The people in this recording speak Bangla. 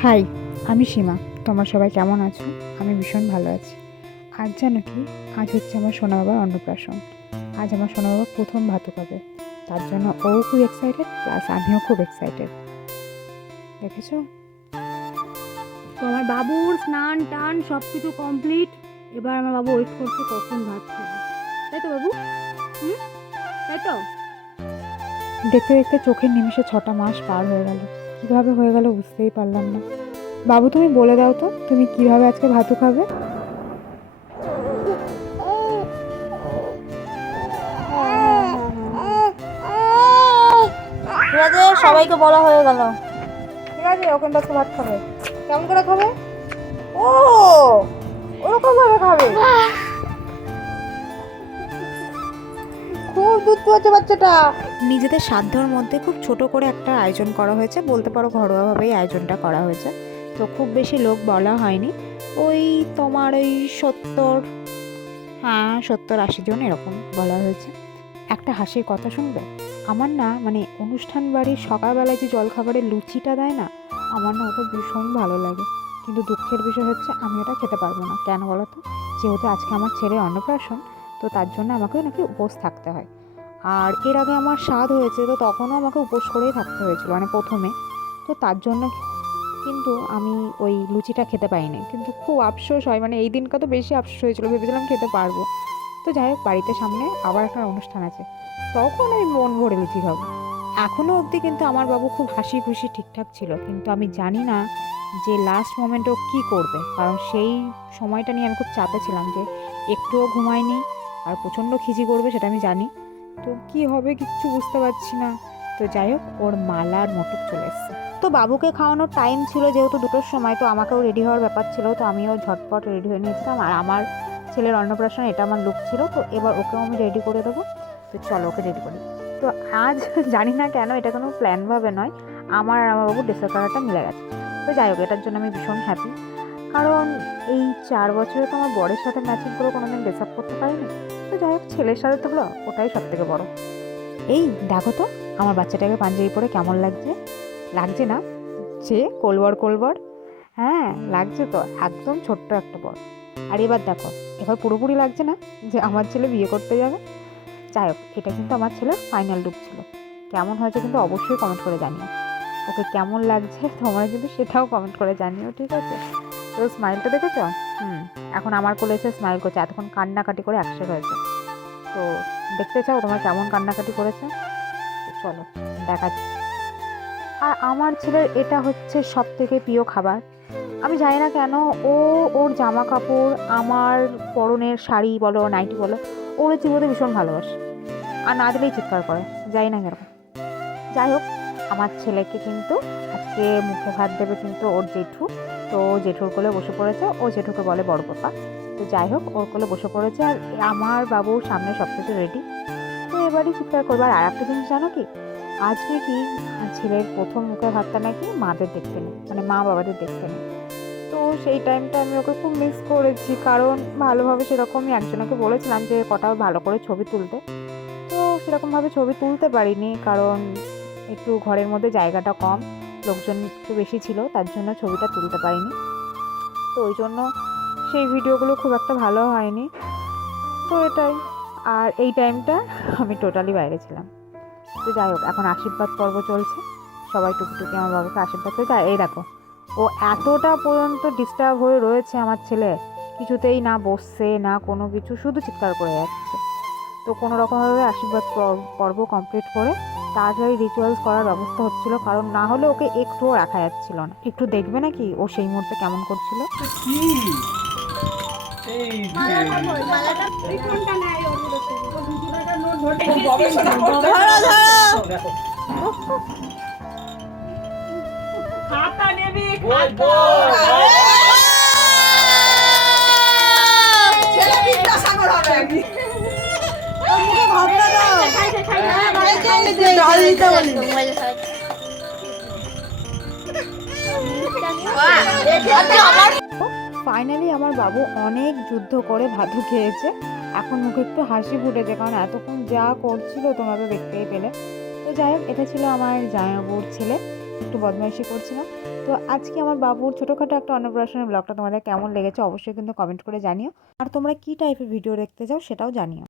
হাই, আমি সীমা। তোমরা সবাই কেমন আছো? আমি ভীষণ ভালো আছি। আজ জানো কি, আজ হচ্ছে আমার সোনা বাবার অন্নপ্রাশন। আজ আমার সোনা বাবা প্রথম ভাতু খাবে। তার জন্য ও খুব এক্সাইটেড, প্লাস আমিও খুব এক্সাইটেড। দেখেছো? তো আমার বাবুর স্নান টান সব কিছু কমপ্লিট। এবার আমার বাবু ওয়েট করছে কখন ভাত খাবে, তাই তো বাবু? তাই তো। দেখতে দেখতে চোখের নিমিষে 6টা মাস পার হয়ে গেল। কিভাবে হয়ে গেল বুঝতেই পারলাম না। বাবু, তুমি বলে দাও তো, তুমি কিভাবে আজকে ভাতু খাবে? ঠিক আছে, সবাইকে বলা হয়ে গেল। ঠিক আছে, ওখানে তো ভাত খাবে। কেমন করে খাবে? ও ওরকম ভাবে খাবে? খুব দুধ আছে বাচ্চাটা। নিজেদের সাধ্যর মধ্যে খুব ছোট করে একটা আয়োজন করা হয়েছে, বলতে পারো ঘরোয়াভাবেই আয়োজনটা করা হয়েছে। তো খুব বেশি লোক বলা হয়নি, ওই তোমার ওই 70, হ্যাঁ 70-80 জন এরকম বলা হয়েছে। একটা হাসির কথা শুনবে? আমার না মানে অনুষ্ঠান বাড়ির সকালবেলায় যে জলখাবারের লুচিটা দেয় না, আমার না ওটা ভীষণ ভালো লাগে। কিন্তু দুঃখের বিষয় হচ্ছে আমি ওটা খেতে পারবো না। কেন বলো তো? যেহেতু আজকে আমার ছেলের অন্নপ্রাশন, তো তার জন্য আমাকে নাকি উপোস থাকতে হয়। আর এর আগে আমার স্বাদ হয়েছে, তো তখনও আমাকে উপোস করেই থাকতে হয়েছিল, মানে প্রথমে। তো তার জন্য কিন্তু আমি ওই লুচিটা খেতে পাইনি, কিন্তু খুব আফসোস হয়, মানে এই দিনটা তো বেশি আফসোস হয়েছিল, ভেবেছিলাম খেতে পারবো। তো যাই হোক, বাড়িতে সামনে আবার একটা অনুষ্ঠান আছে, তখন আমি মন ভরে লুচি খাবো। এখনও অবধি কিন্তু আমার বাবু খুব হাসি খুশি ঠিকঠাক ছিল, কিন্তু আমি জানি না যে লাস্ট মোমেন্টে ও কী করবে, কারণ সেই সময়টা নিয়ে আমি খুব চাপে ছিলাম যে একটুও ঘুমাইনি, আর প্রচণ্ড খিজি করবে সেটা আমি জানি। তো কি হবে কিচ্ছু বুঝতে পারছি না। তো যাই হোক, ওর মালা আর মোটক চলে এসছে। তো বাবুকে খাওয়ানোর টাইম ছিল যেহেতু 2টোর সময়, তো আমাকেও রেডি হওয়ার ব্যাপার ছিল, তো আমিও ঝটপট রেডি হয়ে নিয়েছিলাম। আর আমার ছেলের অন্নপ্রাশন এটা আমার লুক ছিল, তো এবার ওকেও আমি রেডি করে দেবো। তো চলো ওকে রেডি করি। তো আজ জানি না কেন, এটা কোনো প্ল্যানভাবে নয়, আমার আর আমার বাবুর ড্রেসের কালারটা মিলে গেছে। তো যাই হোক, এটার জন্য আমি ভীষণ হ্যাপি, কারণ এই 4 বছরে তো আমার বরের সাথে ম্যাচিং করে কোনোদিন ড্রেস আপ করতে পারিনি। তো যাই হোক, ছেলের সাথে তো হলো, ওটাই সব থেকে বড়। এই দেখো তো, আমার বাচ্চাটাকে পাঞ্জাবি পরে কেমন লাগছে? লাগছে না যে কোলবর কোলবর? হ্যাঁ লাগছে তো, একদম ছোট্ট একটা বর। আর এবার দেখো, এবার পুরোপুরি লাগছে না যে আমার ছেলে বিয়ে করতে যাবে? যাই হোক, এটা কিন্তু আমার ছেলের ফাইনাল লুক ছিল। কেমন হয়েছে কিন্তু অবশ্যই কমেন্ট করে জানিও। ওকে কেমন লাগছে তোমরা কিন্তু সেটাও কমেন্ট করে জানিও, ঠিক আছে? তো স্মাইলটা দেখেছো? এখন আমার কোলে এসে স্মাইল করছে, এতক্ষণ কান্নাকাটি করে একশো হয়েছে। তো দেখতে চাও তোমার কেমন কান্নাকাটি করেছে? তো চলো দেখাচ্ছি। আর আমার ছেলের এটা হচ্ছে সব থেকে প্রিয় খাবার। আমি জানি না কেন, ও ওর জামা কাপড়, আমার পরনের শাড়ি বলো নাইটি বলো, ওর চিবোতে ভীষণ ভালোবাসে, আর না দিলেই চিৎকার করে, জানি না কেন। যাই হোক, আমার ছেলেকে কিন্তু আজকে মুখে ভাত দেবে কিন্তু ওর জেঠু। তো ও জেঠুর কোলে বসে পড়েছে, ও জেঠুকে বলে বড় পাপা। তো যাই হোক, ওর কোলে বসে পড়েছে, আর আমার বাবুর সামনে সব কিছু রেডি। তো এবারই চিৎকার করবো। আর একটা জিনিস জানো কি, আজ নাকি ছেলের প্রথম মুখে ভাতটা নাকি মাদের দেখতে নেই, মানে মা বাবাদের দেখতে নেই। তো সেই টাইমটা আমি ওকে খুব মিস করেছি, কারণ ভালোভাবে সেরকমই একজনকে বলেছিলাম যে কটা ভালো করে ছবি তুলতে। তো সেরকমভাবে ছবি তুলতে পারিনি, কারণ একটু ঘরের মধ্যে জায়গাটা কম, লোকজন একটু বেশি ছিল, তার জন্য ছবিটা তুলতে পারিনি। তো ওই জন্য সেই ভিডিওগুলো খুব একটা ভালো হয়নি। তো এটাই। আর এই টাইমটা আমি টোটালি বাইরে ছিলাম। তো যাই হোক, এখন আশীর্বাদ পর্ব চলছে, সবাই টুকিটুকি আমার বাবাকে আশীর্বাদ করেছে। আর এই দেখো, ও এতটা পর্যন্ত ডিস্টার্ব হয়ে রয়েছে আমার ছেলে, কিছুতেই না বসছে না কোনো কিছু, শুধু চিৎকার করে যাচ্ছে। তো কোনো রকমভাবে আশীর্বাদ পর্ব কমপ্লিট করে তাড়াতাড়ি রিচুয়ালস করার ব্যবস্থা হচ্ছিল, কারণ না হলে ওকে একটুও রাখা যাচ্ছিল না। একটু দেখবে নাকি ও সেই মুহূর্তে কেমন করছিল? ফাইনালি আমার বাবু অনেক যুদ্ধ করে ভাতু খেয়েছে। এখন মুখে একটু হাসি ফুটেছে, কারণ এতক্ষণ যা করছিল তোমরা তো দেখতেই পেলে। তো যাই হোক, এটা ছিল আমার জামাইবাবুর ছেলে, একটু বদমাইশি করছিলাম। তো আজকে আমার বাবুর ছোটোখাটো একটা অন্নপ্রাশনের ব্লগটা তোমাদের কেমন লেগেছে অবশ্যই কিন্তু কমেন্ট করে জানিও। আর তোমরা কী টাইপের ভিডিও দেখতে চাও সেটাও জানিও।